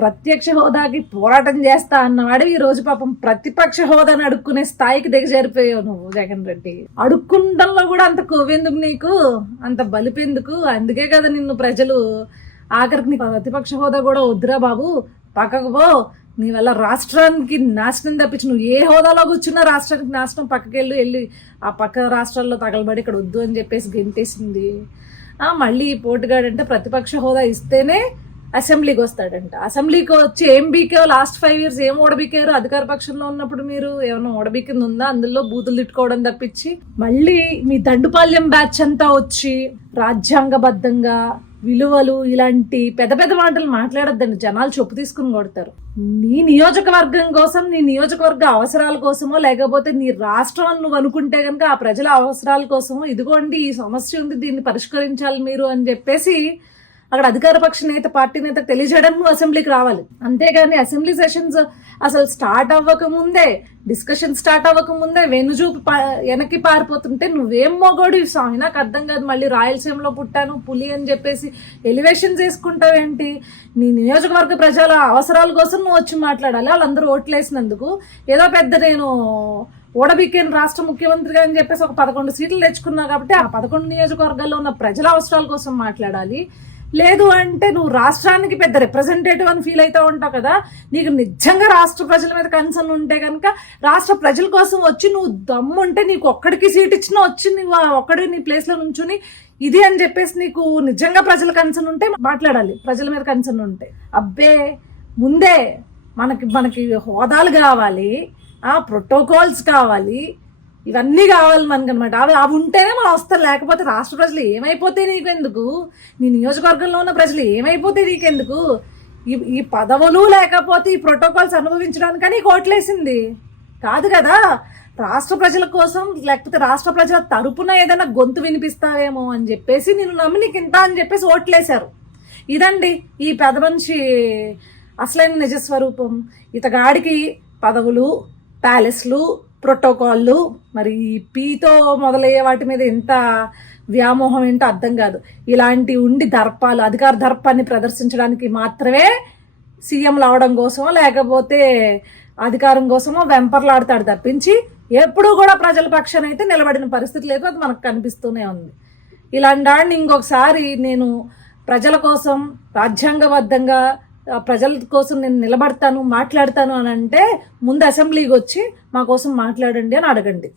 ప్రత్యక్ష హోదాకి పోరాటం చేస్తా అన్నవాడు ఈ రోజు పాపం ప్రతిపక్ష హోదాని అడుక్కునే స్థాయికి దిగజారిపోయావు నువ్వు జగన్ రెడ్డి. అడుక్కుండంలో కూడా అంత కొవ్వెందుకు నీకు? అంత బలిపెందుకు? అందుకే కదా నిన్ను ప్రజలు ఆఖరికి నీకు ప్రతిపక్ష హోదా కూడా వద్దురా బాబు. పక్కకు పో. నీ వల్ల రాష్ట్రానికి నాశనం తప్పించి నువ్వు ఏ హోదాలో కూర్చున్నా రాష్ట్రానికి నాశనం పక్కకి వెళ్ళి వెళ్ళి ఆ పక్క రాష్ట్రాల్లో తగలబడి ఇక్కడ వద్దు అని చెప్పేసి గెంటేసింది. ఆ, మళ్ళీ పోటుగాడంటే ప్రతిపక్ష హోదా ఇస్తేనే అసెంబ్లీకి వస్తాడంట. అసెంబ్లీకి వచ్చి ఏం బీకే లాస్ట్ ఫైవ్ ఇయర్స్ ఏం ఓడబీకారు అధికార పక్షంలో ఉన్నప్పుడు మీరు ఏమైనా ఓడబీకింది ఉందా అందులో బూతులు తిట్టుకోవడం తప్పించి మళ్ళీ మీ దండుపాల్యం బ్యాచ్ అంతా వచ్చి రాజ్యాంగబద్ధంగా విలువలు ఇలాంటి పెద్ద పెద్ద మాటలు మాట్లాడొద్దండి. జనాలు చొప్పు తీసుకుని కొడతారు. నీ నియోజకవర్గం కోసం నీ నియోజకవర్గ అవసరాల కోసమో లేకపోతే నీ రాష్ట్రం నువ్వు అనుకుంటే కనుక ఆ ప్రజల అవసరాల కోసమో ఇదిగోండి ఈ సమస్య ఉంది దీన్ని పరిష్కరించాలి మీరు అని చెప్పేసి అక్కడ అధికార పక్ష నేత పార్టీ నేత తెలియజేయడం నువ్వు అసెంబ్లీకి రావాలి. అంతేగాని అసెంబ్లీ సెషన్స్ అసలు స్టార్ట్ అవ్వక ముందే డిస్కషన్ స్టార్ట్ అవ్వక ముందే వెనుజూపు వెనక్కి పారిపోతుంటే నువ్వేం మొగోడు? స్వామి నాకు అర్థం కాదు. మళ్ళీ రాయలసీమలో పుట్టాను పులి అని చెప్పేసి ఎలివేషన్స్ వేసుకుంటావేంటి నీ నియోజకవర్గ ప్రజల అవసరాల కోసం నువ్వు వచ్చి మాట్లాడాలి. వాళ్ళందరూ ఓట్లేసినందుకు ఏదో పెద్ద నేను ఓడబిక్కిన రాష్ట్ర ముఖ్యమంత్రిగా అని చెప్పేసి ఒక పదకొండు సీట్లు తెచ్చుకున్నా కాబట్టి ఆ పదకొండు నియోజకవర్గాల్లో ఉన్న ప్రజల అవసరాల కోసం మాట్లాడాలి. లేదు అంటే నువ్వు రాష్ట్రానికి పెద్ద రిప్రజెంటేటివ్ అని ఫీల్ అవుతూ ఉంటావు కదా. నీకు నిజంగా రాష్ట్ర ప్రజల మీద కన్సర్న్ ఉంటే కనుక రాష్ట్ర ప్రజల కోసం వచ్చి నువ్వు దమ్ముంటే నీకు ఒక్కడికి సీట్ ఇచ్చినా వచ్చి నువ్వు ఒక్కడి నీ ప్లేస్లో నుంచుని ఇది అని చెప్పేసి నీకు నిజంగా ప్రజల కన్సర్న్ ఉంటే మాట్లాడాలి. ప్రజల మీద కన్సర్న్ ఉంటే. అబ్బే ముందే మనకి మనకి హోదాలు కావాలి ఆ ప్రోటోకాల్స్ కావాలి ఇవన్నీ కావాలి మనకు అనమాట అవి అవి ఉంటేనే మనం వస్తారు లేకపోతే రాష్ట్ర ప్రజలు ఏమైపోతే నీకెందుకు? నీ నియోజకవర్గంలో ఉన్న ప్రజలు ఏమైపోతే నీకెందుకు? ఈ ఈ పదవులు లేకపోతే ఈ ప్రోటోకాల్స్ అనుభవించడానికని కోట్లేసింది. ఓట్లేసింది కాదు కదా? రాష్ట్ర ప్రజల కోసం లేకపోతే రాష్ట్ర ప్రజల తరపున ఏదైనా గొంతు వినిపిస్తావేమో అని చెప్పేసి నేను నమ్మి నీకు ఇంత అని చెప్పేసి ఓట్లేశారు. ఇదండి ఈ పెద్ద మనిషి అసలైన నిజస్వరూపం. ఇతగాడికి పదవులు ప్యాలెస్లు ప్రోటోకాల్లు మరి ఈ పీతో మొదలయ్యే వాటి మీద ఎంత వ్యామోహం ఏంటో అర్థం కాదు. ఇలాంటి ఉండి దర్పాలు అధికార దర్పాన్ని ప్రదర్శించడానికి మాత్రమే సీఎంలు అవడం కోసమో లేకపోతే అధికారం కోసమో వెంపర్లాడతాడు తప్పించి ఎప్పుడూ కూడా ప్రజల పక్షాన అయితే నిలబడిన పరిస్థితి లేదు. అది మనకు కనిపిస్తూనే ఉంది. ఇలాంటి ఇంకొకసారి నేను ప్రజల కోసం రాజ్యాంగబద్ధంగా ప్రజల కోసం నేను నిలబడతాను మాట్లాడతాను అని అంటే ముందు అసెంబ్లీకి వచ్చి మా కోసం మాట్లాడండి అని అడగండి.